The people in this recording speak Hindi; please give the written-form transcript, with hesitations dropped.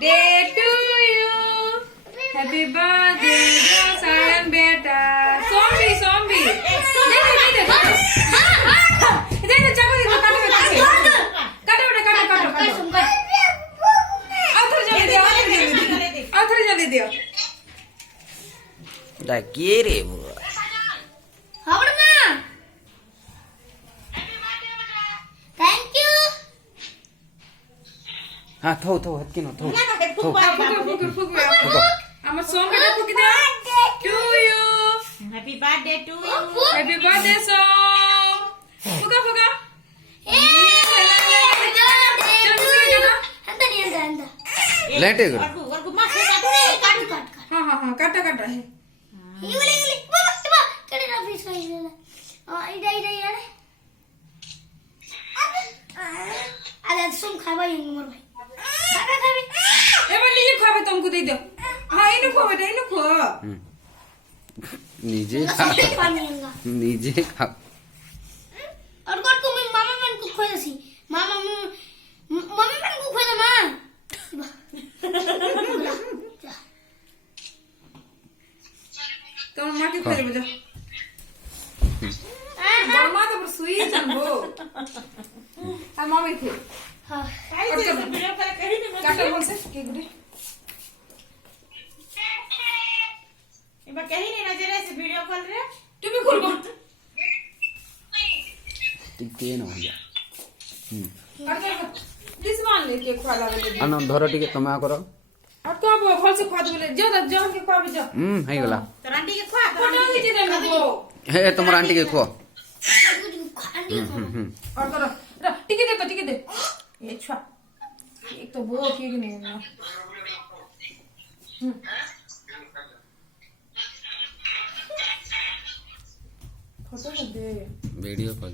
day to you. Happy birthday, Sayan beta. Zombie, zombie. दे चाकू दे काटो थोड़ी जल्दी दियो दा के रे हावड़ ना थैंक यू हाँ थो हटके नो थो फुक আমার সং টা ফুকি দে to you Happy birthday to you. Happy birthday song ফুকা लेटे कर और गुम्मा से काट हाँ काटा है এবার নিজে খাবে তোমাকে দিয়ে দাও হ্যাঁ ইনু খাবে এটা ইনু খা नीचे खा और कोट को मैं मामा मन को खोई दसी मामा मम्मी मन को खोई दे मां তোমার মাকে খাই দেবে যা বড় মা তো সুই জানবো আর মামি थे हां वीडियो कॉल करी ना কাটা বলছে কে গুডি इबा कही नहीं नजर से वीडियो कॉल रे তুমি খুলবো टिके न होया दिस मान ले के खा लागे अन धर टिके तमा करो আর তো আবো ভাল से खा देले जो जो के खाবে जो है गला तो आंटी के खा तो फोटो खींच दे वो हे तुम्हारा आंटी के खो और करो टिके दे ये छुआ एक तो वो ठीक नहीं है फोटो दे वीडियो कॉल